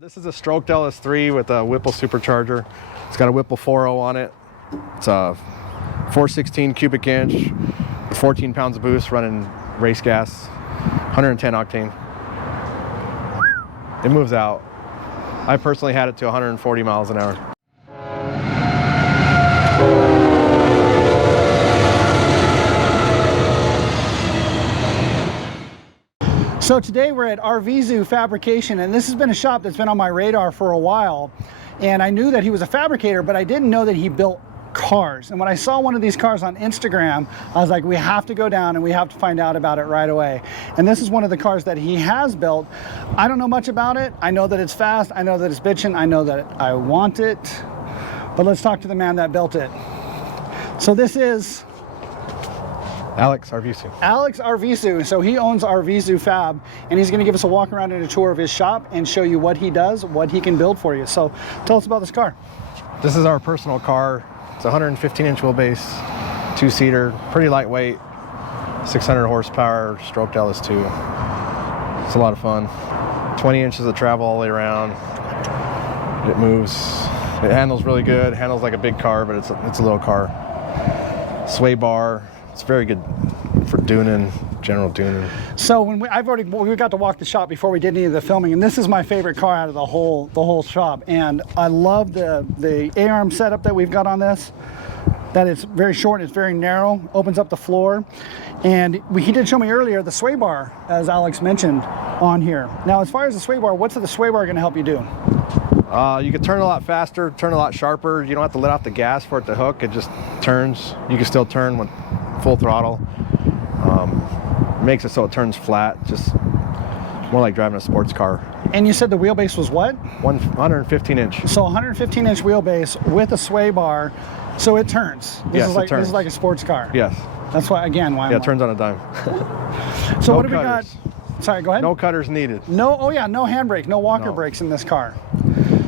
This is a stroked LS3 with a Whipple supercharger. It's got a Whipple 4.0 on it. It's a 416 cubic inch, 14 pounds of boost, running race gas, 110 octane. It moves out. I personally had it to 140 miles an hour. So today we're at Arvizu Fabrication, and this has been a shop that's been on my radar for a while. And I knew that he was a fabricator, but I didn't know that he built cars. And when I saw one of these cars on Instagram, I was like, we have to go down and we have to find out about it right away. And this is one of the cars that he has built. I don't know much about it. I know that it's fast. I know that it's bitchin'. I know that I want it. But let's talk to the man that built it. So this is Alex Arvizu. Alex Arvizu. So he owns Arvizu Fab, and he's going to give us a walk around and a tour of his shop and show you what he does, what he can build for you. So tell us about this car. This is our personal car. It's a 115-inch wheelbase, two-seater, pretty lightweight, 600 horsepower, stroked LS2. It's a lot of fun. 20 inches of travel all the way around. It moves. It handles really good. Handles like a big car, but it's a little car. Sway bar. It's very good for duning, general duning. So when we got to walk the shop before we did any of the filming, and this is my favorite car out of the whole shop. And I love the A-arm setup that we've got on this. That it's very short, it's very narrow, opens up the floor. And he did show me earlier the sway bar, as Alex mentioned on here. Now, as far as the sway bar, what's the sway bar going to help you do? You can turn a lot faster, turn a lot sharper. You don't have to let off the gas for it to hook. It just turns. You can still turn with full throttle. Makes it so it turns flat, just more like driving a sports car. And you said the wheelbase was what? 115 inch. So 115 inch wheelbase with a sway bar, so it turns. This is like a sports car. Yes. That's why, again, why. Yeah, it turns on a dime. So no what do cutters. we got? Sorry, go ahead. No cutters needed. No, oh yeah, no handbrake, no walker brakes in this car.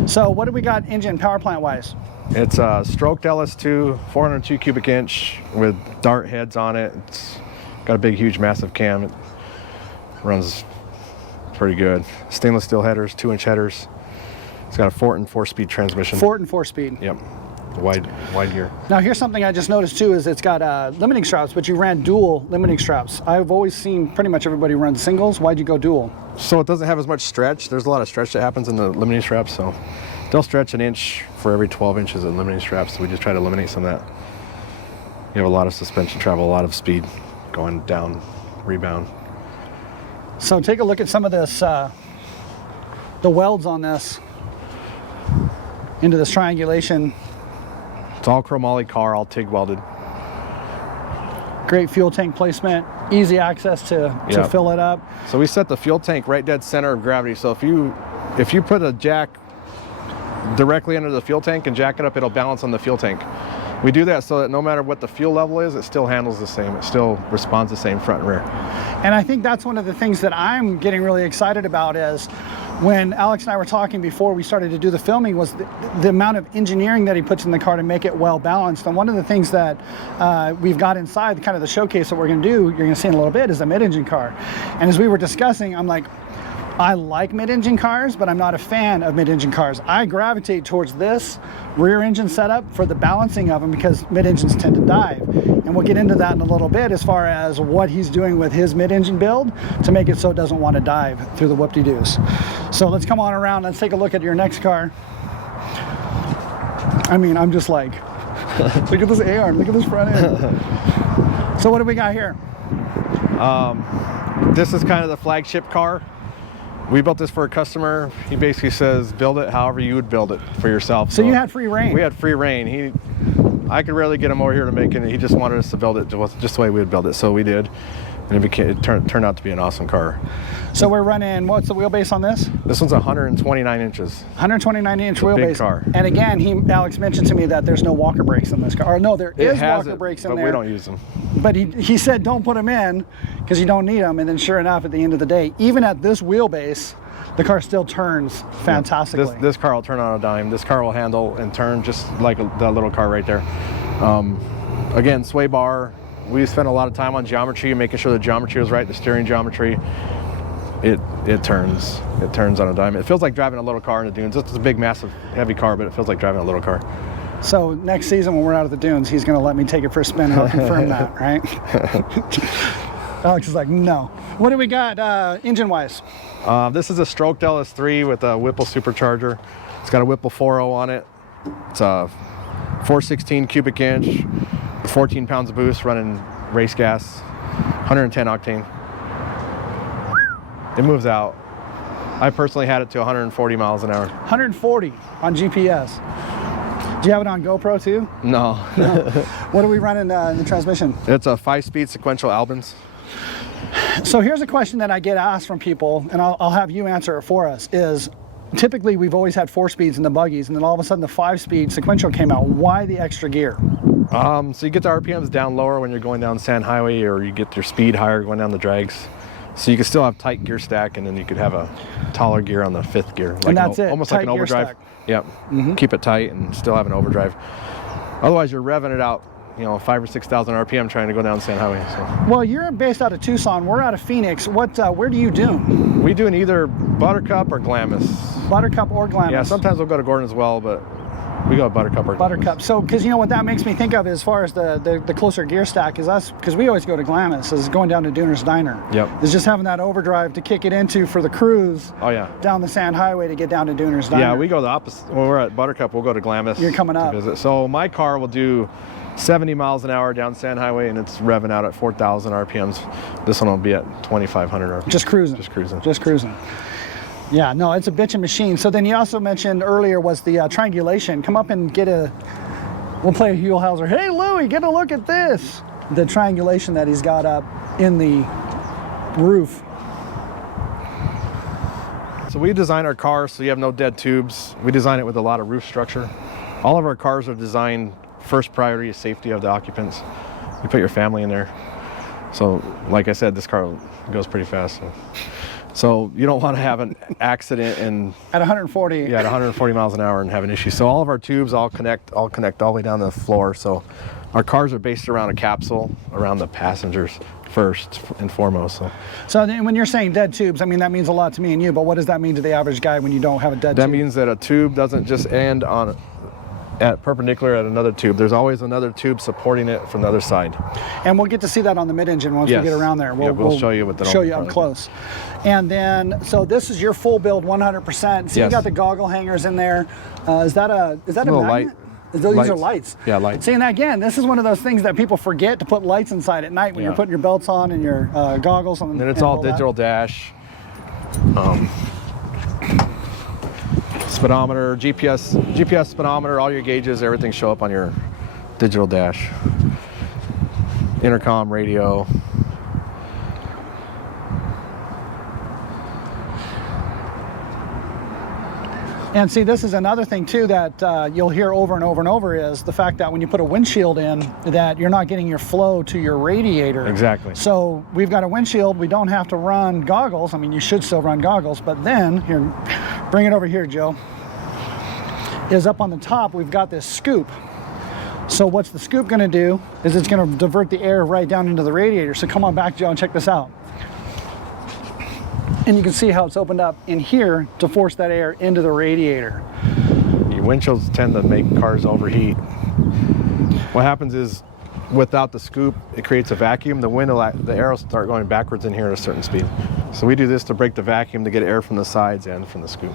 So what do we got engine power plant wise? It's a stroked LS2, 402 cubic inch with dart heads on it. It's got a big, huge, massive cam. It runs pretty good. Stainless steel headers, 2-inch headers. It's got a Fort and 4-speed transmission. Fort and 4-speed. Yep. Wide gear. Now here's something I just noticed too, is it's got limiting straps, but you ran dual limiting straps. I've always seen pretty much everybody run singles. Why'd you go dual? So it doesn't have as much stretch. There's a lot of stretch that happens in the limiting straps, so they'll stretch an inch for every 12 inches of limiting straps, so we just try to eliminate some of that. You have a lot of suspension travel, a lot of speed going down, rebound. So take a look at some of this, the welds on this, into this triangulation. It's all chromoly car, all TIG welded. Great fuel tank placement, easy access to fill it up. So we set the fuel tank right dead center of gravity. So if you put a jack directly under the fuel tank and jack it up, it'll balance on the fuel tank. We do that so that no matter what the fuel level is, it still handles the same. It still responds the same front and rear. And I think that's one of the things that I'm getting really excited about is when Alex and I were talking before we started to do the filming was the amount of engineering that he puts in the car to make it well balanced. And one of the things that we've got inside, kind of the showcase that we're going to do, you're going to see in a little bit, is a mid-engine car. And as we were discussing, I'm like, I like mid-engine cars, but I'm not a fan of mid-engine cars. I gravitate towards this rear engine setup for the balancing of them because mid-engines tend to dive. And we'll get into that in a little bit as far as what he's doing with his mid-engine build to make it so it doesn't want to dive through the whoop-de-doos. So let's come on around. Let's take a look at your next car. I mean, I'm just like, look at this A-arm, look at this front end. So what do we got here? This is kind of the flagship car. We built this for a customer. He basically says, build it however you would build it for yourself. So you had free reign? We had free reign. I could rarely get him over here to make it. He just wanted us to build it just the way we would build it. So we did. And it turned out to be an awesome car. So we're running, what's the wheelbase on this? This one's 129 inches. 129-inch wheelbase. Big car. And again, Alex mentioned to me that there's no walker brakes in this car. Or no, there is walker brakes in there. But we don't use them. But he said don't put them in because you don't need them. And then sure enough, at the end of the day, even at this wheelbase, the car still turns fantastically. Yeah, this car will turn on a dime. This car will handle and turn just like that little car right there. Again, sway bar. We spent a lot of time on geometry and making sure the geometry was right, the steering geometry. it turns on a dime. It feels like driving a little car in the dunes. It's a big, massive, heavy car, but it feels like driving a little car. So next season when we're out of the dunes, he's going to let me take it for a spin, and I'll confirm that, right? Alex is like, no. What do we got engine-wise? This is a stroked LS3 with a Whipple supercharger. It's got a Whipple 4.0 on it. It's a 416 cubic inch, 14 pounds of boost, running race gas, 110 octane. It moves out. I personally had it to 140 miles an hour. 140 on GPS. Do you have it on GoPro too? No. What are we running in the transmission? It's a 5-speed sequential Albins. So here's a question that I get asked from people, and I'll have you answer it for us, is typically we've always had 4 speeds in the buggies, and then all of a sudden the 5-speed sequential came out. Why the extra gear? So you get the RPMs down lower when you're going down sand highway, or you get your speed higher going down the drags. So you can still have tight gear stack, and then you could have a taller gear on the 5th gear. Like and that's it, almost tight like an overdrive. Stack. Yep. Keep it tight and still have an overdrive. Otherwise you're revving it out, 5,000 or 6,000 RPM trying to go down sand highway. So. Well, you're based out of Tucson. We're out of Phoenix. Where do you do? We do in either Buttercup or Glamis. Buttercup or Glamis. Yeah, sometimes we'll go to Gordon as well, but we go Buttercup or Buttercup. Glamis. So, because what that makes me think of as far as the closer gear stack is us, because we always go to Glamis, is going down to Dooner's Diner. Yep. Is just having that overdrive to kick it into for the cruise. Oh yeah. Down the sand highway to get down to Dooner's Diner. Yeah, we go the opposite. When we're at Buttercup, we'll go to Glamis. You're coming up. To visit. So my car will do 70 miles an hour down sand highway, and it's revving out at 4,000 RPMs. This one will be at 2,500 RPMs. Just cruising. Just cruising. Just cruising. Yeah, no, it's a bitchin' machine. So then you also mentioned earlier was the triangulation. Come up and we'll play a Huell Hauser. Hey, Louie, get a look at this. The triangulation that he's got up in the roof. So we design our cars so you have no dead tubes. We design it with a lot of roof structure. All of our cars are designed, first priority is safety of the occupants. You put your family in there. So like I said, this car goes pretty fast. So you don't want to have an accident at 140. Yeah, at 140 miles an hour and have an issue. So all of our tubes all connect all the way down the floor. So our cars are based around a capsule around the passengers first and foremost. So when you're saying dead tubes, I mean that means a lot to me and you. But what does that mean to the average guy when you don't have a dead tube? That means that a tube doesn't just end at perpendicular at another tube. There's always another tube supporting it from the other side. And we'll get to see that on the mid-engine once we get around there. We'll show you what the show you up close. And then, so this is your full build 100%. So you got the goggle hangers in there. Is that a magnet? Light. These are lights. Yeah, lights. See, and again, this is one of those things that people forget to put lights inside at night when you're putting your belts on and your goggles on. And then it's all digital dash. Speedometer, GPS speedometer, all your gauges, everything show up on your digital dash. Intercom, radio. And see, this is another thing too that you'll hear over and over and over is the fact that when you put a windshield in, that you're not getting your flow to your radiator. Exactly. So we've got a windshield, we don't have to run goggles. I mean, you should still run goggles, but then, here, bring it over here, Joe, is up on the top, we've got this scoop. So what's the scoop gonna do is it's gonna divert the air right down into the radiator. So come on back, Joe, and check this out. And you can see how it's opened up in here to force that air into the radiator. Your windshields tend to make cars overheat. What happens is, without the scoop, it creates a vacuum. The air will start going backwards in here at a certain speed. So we do this to break the vacuum to get air from the sides and from the scoop.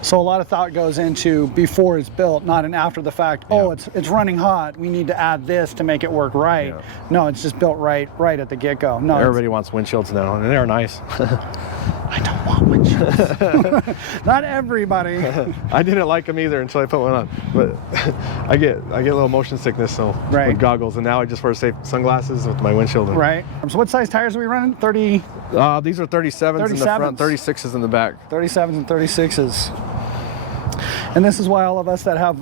So a lot of thought goes into before it's built, not an after the fact. Oh, it's running hot. We need to add this to make it work right. Yeah. No, it's just built right at the get-go. No, everybody wants windshields now, and they're nice. I don't want windshields. Not everybody. I didn't like them either until I put one on. But I get a little motion sickness with goggles, and now I just wear safe sunglasses with my windshield. Right. So what size tires are we running? 30? These are 37s in the front, 36s in the back. 37s and 36s. And this is why all of us that have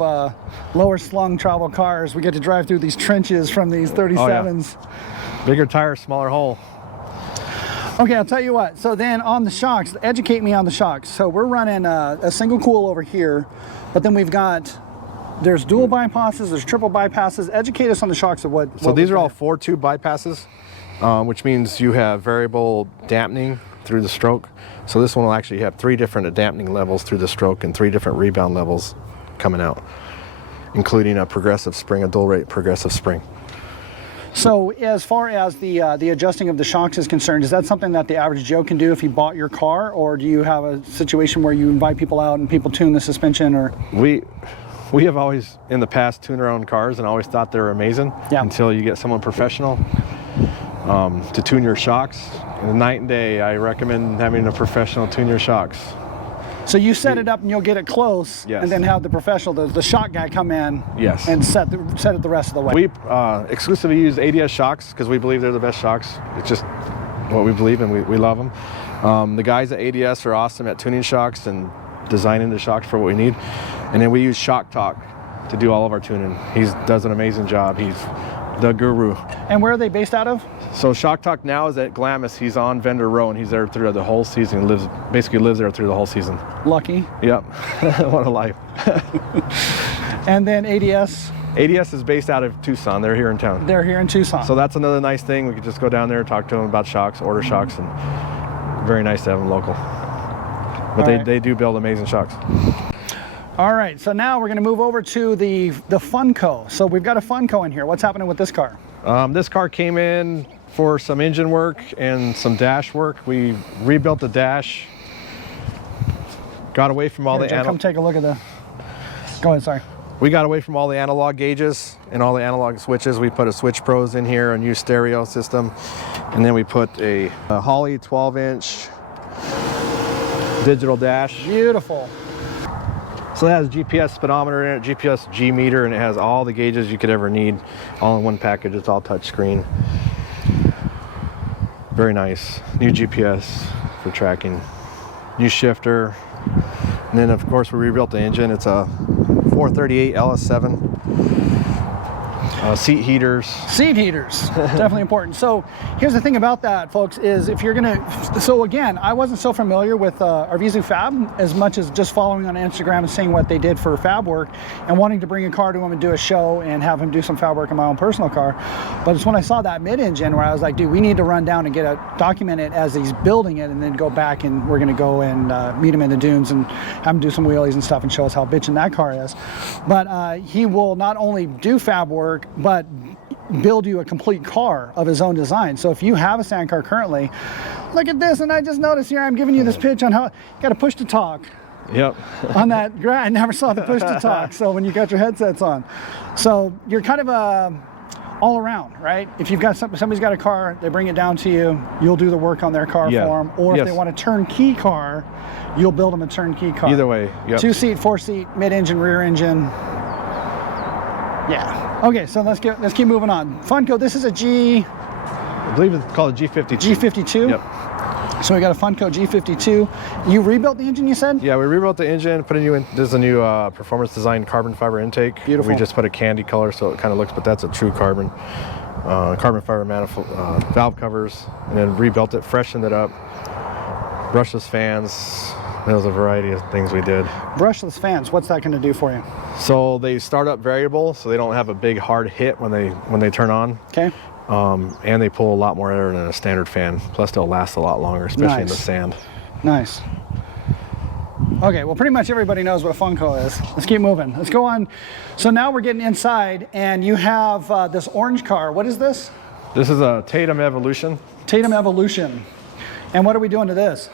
lower slung travel cars, we get to drive through these trenches from these 37s. Oh, yeah. Bigger tire, smaller hole. Okay, I'll tell you what. So then on the shocks, educate me on the shocks. So we're running a single coil over here, but then there's dual bypasses, there's triple bypasses. Educate us on the shocks of what So these are all 4-tube bypasses, which means you have variable dampening through the stroke. So this one will actually have 3 different dampening levels through the stroke and 3 different rebound levels coming out, including a progressive spring, a dual rate progressive spring. So as far as the adjusting of the shocks is concerned, is that something that the average Joe can do if he bought your car, or do you have a situation where you invite people out and people tune the suspension? Or we have always in the past tuned our own cars and always thought they were amazing, until you get someone professional to tune your shocks. And night and day, I recommend having a professional tune your shocks. So you set it up and you'll get it close, and then have the professional, the shock guy, come in and set it the rest of the way. We exclusively use ADS shocks because we believe they're the best shocks. It's just what we believe, and we love them. The guys at ADS are awesome at tuning shocks and designing the shocks for what we need. And then we use Shock Talk to do all of our tuning. He does an amazing job. He's the guru. And where are they based out of? So Shock Talk now is at Glamis. He's on Vendor Row, and he's there through the whole season. Basically lives there through the whole season. Lucky. Yep. What a life. And then ADS? ADS is based out of Tucson. They're here in town. They're here in Tucson. So that's another nice thing. We could just go down there, talk to them about shocks, order shocks, and very nice to have them local. But they do build amazing shocks. All right, so now we're going to move over to the Funco. So we've got a Funco in here. What's happening with this car? This car came in for some engine work and some dash work. We rebuilt the dash, got away from all Come take a look at the... Go ahead, sorry. We got away from all the analog gauges and all the analog switches. We put a Switch Pros in here, a new stereo system, and then we put a Holley 12-inch digital dash. Beautiful. So it has a GPS speedometer in it, GPS G meter, and it has all the gauges you could ever need, all in one package. It's all touch screen. Very nice. New GPS for tracking. New shifter. And then of course we rebuilt the engine. It's a 438 LS7. Seat heaters. Seat heaters, definitely important. So here's the thing about that, folks, is if you're gonna, so again, I wasn't so familiar with Arvizu Fab as much as just following on Instagram and seeing what they did for fab work and wanting to bring a car to him and do a show and have him do some fab work on my own personal car. But it's when I saw that mid-engine where I was like, dude, we need to run down and document it as he's building it, and then go back and we're gonna go and meet him in the dunes and have him do some wheelies and stuff and show us how bitchin' that car is. But he will not only do fab work, but build you a complete car of his own design. So if you have a sand car currently, look at this, and I just noticed here I'm giving you this pitch on how you got to push to talk. Yep. On that, I never saw the push to talk. So when you got your headsets on, so you're kind of all around, right? If you've got somebody's got a car, they bring it down to you, you'll do the work on their car for them. Or if they want a turnkey car, you'll build them a turnkey car. Either way, yep. 2-seat, 4-seat, mid-engine, rear engine. Yeah. Okay, so let's keep moving on. Funco, this is a I believe it's called a G52. G52? Yep. So we got a Funco G52. You rebuilt the engine, you said? Yeah, we rebuilt the engine, put a new, this is a new performance design carbon fiber intake. Beautiful. We just put a candy color so it kind of looks, but that's a true carbon fiber manifold, valve covers, and then rebuilt it, freshened it up, brushless fans. There was a variety of things we did. Brushless fans, what's that going to do for you? So they start up variable, so they don't have a big hard hit when they turn on. Okay. And they pull a lot more air than a standard fan. Plus they'll last a lot longer, especially in the sand. Nice. Okay, well pretty much everybody knows what a Funco is. Let's keep moving. Let's go on. So now we're getting inside, and you have this orange car. What is this? This is a Tatum Evolution. Tatum Evolution. And what are we doing to this?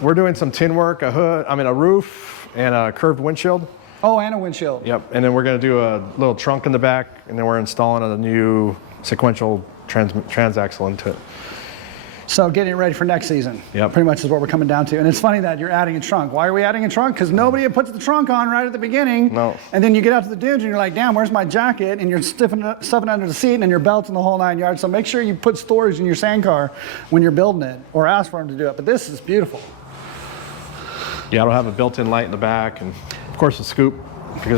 We're doing some tin work, a roof, and a curved windshield. Oh, and a windshield. Yep, and then we're going to do a little trunk in the back, and then we're installing a new sequential transaxle into it. So getting ready for next season. Yep. Pretty much is what we're coming down to. And it's funny that you're adding a trunk. Why are we adding a trunk? Because nobody puts the trunk on right at the beginning. No. And then you get out to the dunes and you're like, damn, where's my jacket? And you're stuffing under the seat and your belts and the whole 9 yards. So make sure you put storage in your sand car when you're building it, or ask for them to do it. But this is beautiful. Yeah, it'll have a built-in light in the back, and of course a scoop.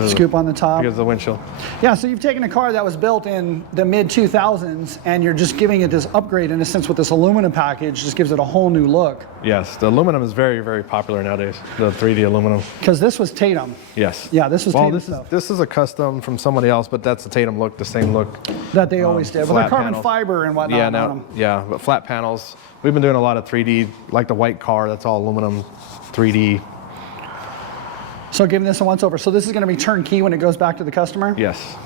scoop on the top. Because of the windshield. Yeah, so you've taken a car that was built in the mid-2000s and you're just giving it this upgrade in a sense with this aluminum package, just gives it a whole new look. Yes, the aluminum is very, very popular nowadays, the 3D aluminum. Because this was Tatum. Yes. Yeah, this was Tatum stuff. This is a custom from somebody else, but that's the Tatum look, the same look. That they always did. Well, they're carbon panels. fiber and whatnot. Yeah, now, yeah, but flat panels. We've been doing a lot of 3D, like the white car, that's all aluminum 3D. So giving this a once over. So this is going to be turnkey when it goes back to the customer? Yes.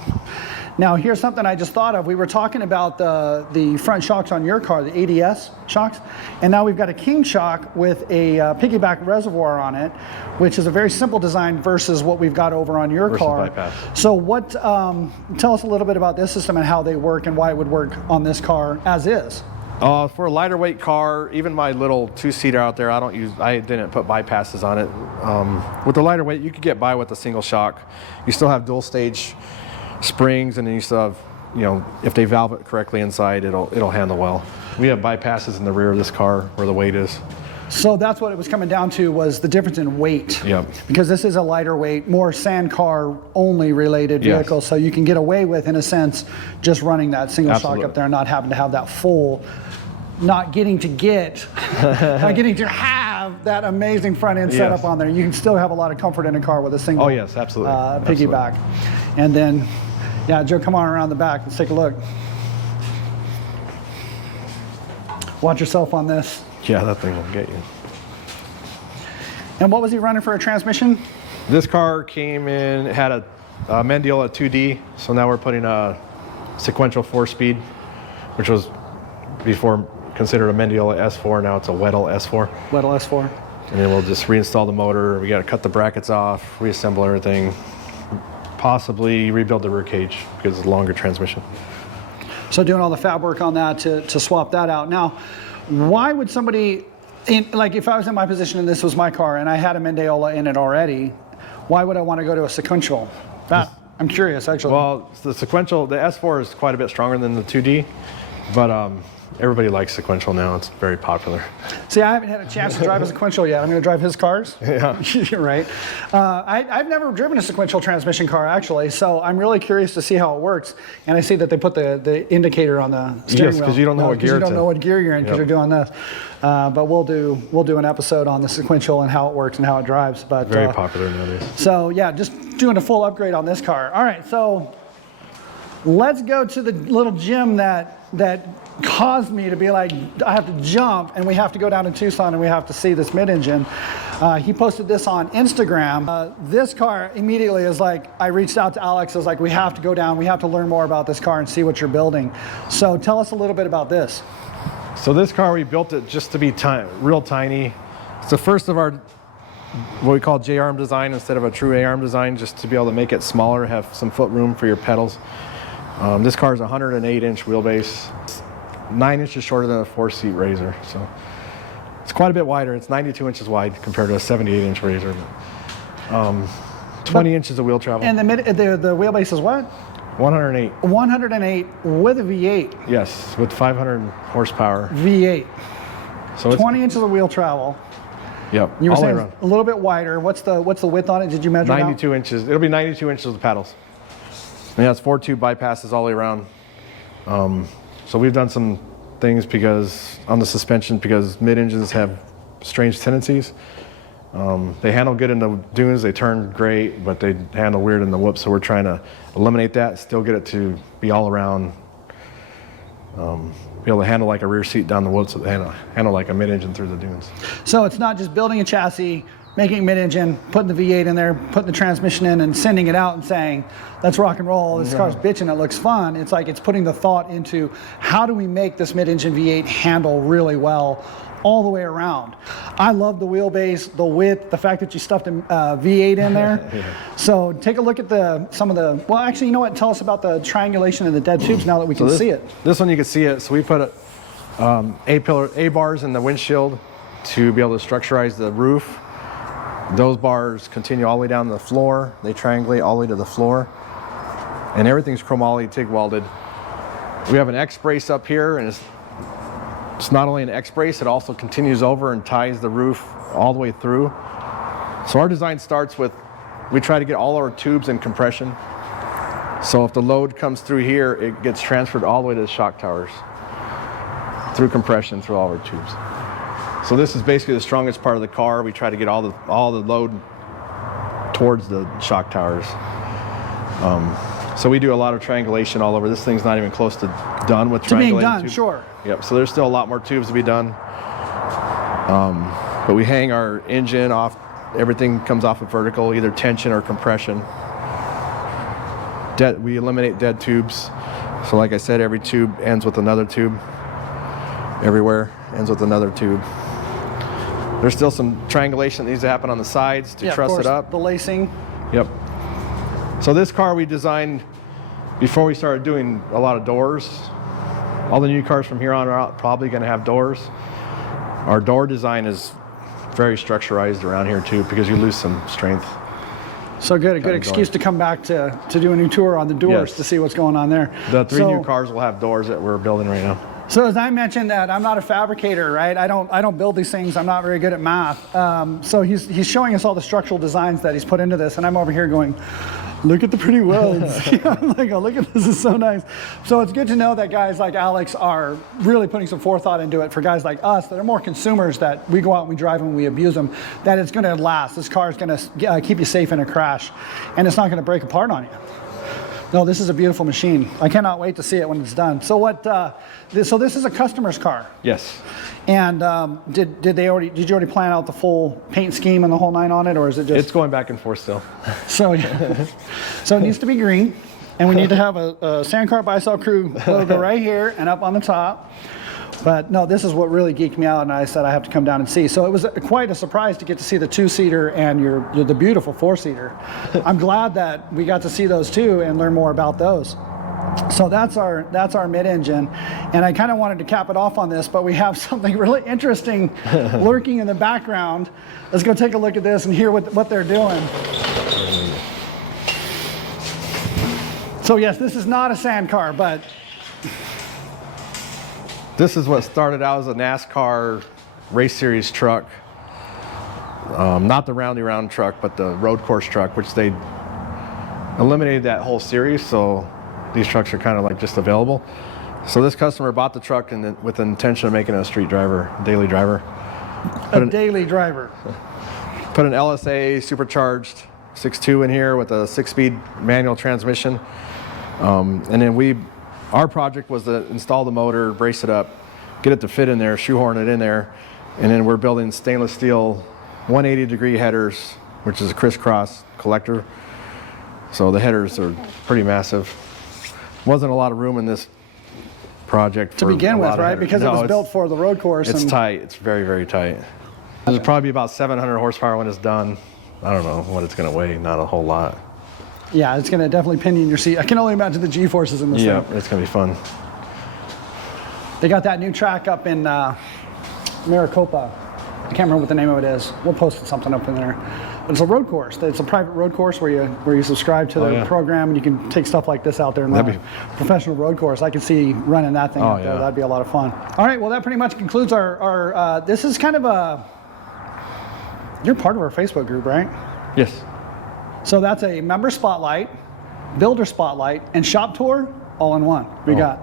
Now here's something I just thought of. We were talking about the front shocks on your car, the ADS shocks, and now we've got a king shock with a piggyback reservoir on it, which is a very simple design versus what we've got over on your car. Bypass. So what? Tell us a little bit about this system and how they work and why it would work on this car as is. For a lighter weight car, even my little two-seater out there, I didn't put bypasses on it. With the lighter weight, you could get by with a single shock. You still have dual stage springs, and then you still have, you know, if they valve it correctly inside, it'll handle well. We have bypasses in the rear of this car where the weight is. So that's what it was coming down to, was the difference in weight. Yep. Because this is a lighter weight, more sand car only related vehicle, so you can get away with, in a sense, just running that single shock up there, not having to have that full, not getting to have that amazing front end setup on there. You can still have a lot of comfort in a car with a single. Oh yes, absolutely. Piggyback. Absolutely. And then, yeah, Joe, come on around the back. Let's take a look. Watch yourself on this. Yeah, that thing will get you. And what was he running for a transmission? This car came in, it had a Mendiola 2D, so now we're putting a sequential 4-speed, which was before considered a Mendiola S4, now it's a Weddell S4. Weddell S4. And then we'll just reinstall the motor, we got to cut the brackets off, reassemble everything, possibly rebuild the rear cage because it's a longer transmission. So doing all the fab work on that to swap that out. Now, why would somebody, like if I was in my position and this was my car and I had a Mendiola in it already, why would I want to go to a sequential? I'm curious, actually. Well, the sequential, the S4 is quite a bit stronger than the 2D, but everybody likes sequential now. It's very popular. See, I haven't had a chance to drive a sequential yet. I'm going to drive his cars. Yeah. Right. I've never driven a sequential transmission car, actually, so I'm really curious to see how it works. And I see that they put the indicator on the steering wheel. Yes, because you don't know what gear you don't know what gear you're in because you're doing this. But we'll do an episode on the sequential and how it works and how it drives. But very popular nowadays. So yeah, just doing a full upgrade on this car. All right, so let's go to the little gym that caused me to be like, I have to jump and we have to go down to Tucson and we have to see this mid-engine. He posted this on Instagram. This car immediately is like, I reached out to Alex, I was like, we have to go down, we have to learn more about this car and see what you're building. So tell us a little bit about this. So this car, we built it just to be real tiny. It's the first of our, what we call J-arm design instead of a true A-arm design, just to be able to make it smaller, have some foot room for your pedals. This car is 108-inch wheelbase. It's 9 inches shorter than a 4-seat Razor, so it's quite a bit wider. It's 92 inches wide compared to a 78-inch Razor. 20 inches of wheel travel. And the wheelbase is what? 108. 108 with a V8. Yes, with 500 horsepower. V8. So it's 20 inches of wheel travel. Yep. You were all saying around. A little bit wider. What's the width on it? Did you measure it out? 92 inches. It'll be 92 inches of paddles. And that's 4-tube bypasses all the way around. So we've done some things because on the suspension, because mid-engines have strange tendencies. They handle good in the dunes, they turn great, but they handle weird in the whoops. So we're trying to eliminate that, still get it to be all around, be able to handle like a rear seat down the whoops, handle like a mid-engine through the dunes. So it's not just building a chassis, making mid-engine, putting the V8 in there, putting the transmission in and sending it out and saying, let's rock and roll, this car's bitching, it looks fun. It's like it's putting the thought into how do we make this mid-engine V8 handle really well all the way around. I love the wheelbase, the width, the fact that you stuffed a V8 in there. So take a look at well actually, you know what, tell us about the triangulation of the dead tubes now that we can see it. This one you can see it, so we put A-bars in the windshield to be able to structurize the roof. Those bars continue all the way down to the floor. They triangulate all the way to the floor. And everything's chromoly TIG welded. We have an X brace up here, and it's not only an X brace, it also continues over and ties the roof all the way through. So our design starts with we try to get all our tubes in compression. So if the load comes through here, it gets transferred all the way to the shock towers through compression through all our tubes. So this is basically the strongest part of the car. We try to get all the load towards the shock towers. So we do a lot of triangulation all over. This thing's not even close to done with triangulating. To being done, tubes. Sure. Yep. So there's still a lot more tubes to be done. But we hang our engine off. Everything comes off of vertical, either tension or compression. We eliminate dead tubes. So like I said, every tube ends with another tube. Everywhere ends with another tube. There's still some triangulation that needs to happen on the sides to truss it up. The lacing. Yep. So this car we designed before we started doing a lot of doors. All the new cars from here on out probably going to have doors. Our door design is very structurized around here too, because you lose some strength. So good, a good excuse to come back to do a new tour on the doors to see what's going on there. The three new cars will have doors that we're building right now. So as I mentioned that I'm not a fabricator, right? I don't build these things. I'm not very good at math. So he's showing us all the structural designs that he's put into this, and I'm over here going, look at the pretty welds. I'm like, oh, look at this, is so nice. So it's good to know that guys like Alex are really putting some forethought into it for guys like us that are more consumers, that we go out and we drive them and we abuse them, that it's gonna last. This car is gonna keep you safe in a crash, and it's not gonna break apart on you. No, this is a beautiful machine. I cannot wait to see it when it's done. So so this is a customer's car? Yes. And did you already plan out the full paint scheme and the whole nine on it, or is it just? It's going back and forth still. So it needs to be green, and we need to have a Sandcar Buy Sell Crew logo right here and up on the top. But no, this is what really geeked me out, and I said I have to come down and see. So it was quite a surprise to get to see the two-seater and the beautiful four-seater. I'm glad that we got to see those too and learn more about those. So that's our mid-engine, and I kind of wanted to cap it off on this, but we have something really interesting lurking in the background. Let's go take a look at this and hear what they're doing. So yes, this is not a sand car, but this is what started out as a NASCAR race series truck. Not the roundy round truck, but the road course truck, which they eliminated that whole series. So these trucks are kind of like just available. So this customer bought the truck with the intention of making it a street driver, daily driver. Daily driver. Put an LSA supercharged 6.2 in here with a 6-speed manual transmission. And then our project was to install the motor, brace it up, get it to fit in there, shoehorn it in there. And then we're building stainless steel 180-degree headers, which is a crisscross collector. So the headers are pretty massive. Wasn't a lot of room in this project to begin with, right? Because it was built for the road course. It's tight. It's very, very tight. It'll probably be about 700 horsepower when it's done. I don't know what it's going to weigh. Not a whole lot. Yeah, it's going to definitely pin you in your seat. I can only imagine the G-forces in this thing. Yeah, it's going to be fun. They got that new track up in Maricopa. I can't remember what the name of it is. We'll post something up in there. But it's a road course. It's a private road course where you subscribe to the program, and you can take stuff like this out there and run a professional road course. I can see running that thing out there. That'd be a lot of fun. All right, well, that pretty much concludes our this is kind of you're part of our Facebook group, right? Yes. So that's a member spotlight, builder spotlight, and shop tour all in one. We got.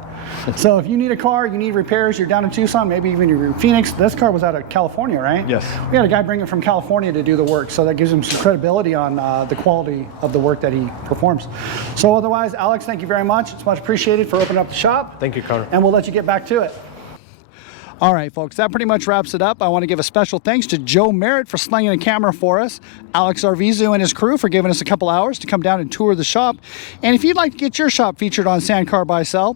So if you need a car, you need repairs, you're down in Tucson, maybe even you're in Phoenix. This car was out of California, right? Yes. We had a guy bring it from California to do the work, so that gives him some credibility on the quality of the work that he performs. So otherwise, Alex, thank you very much. It's much appreciated for opening up the shop. Thank you, Connor. And we'll let you get back to it. All right, folks, that pretty much wraps it up. I want to give a special thanks to Joe Merritt for slinging a camera for us, Alex Arvizu and his crew for giving us a couple hours to come down and tour the shop. And if you'd like to get your shop featured on Sandcar Buy Sell,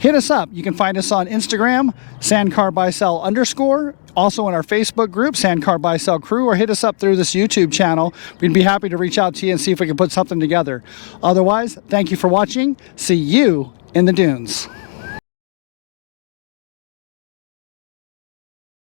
hit us up. You can find us on Instagram, @SandcarBuySell_, also in our Facebook group, Sandcar Buy Sell Crew, or hit us up through this YouTube channel. We'd be happy to reach out to you and see if we can put something together. Otherwise, thank you for watching. See you in the dunes.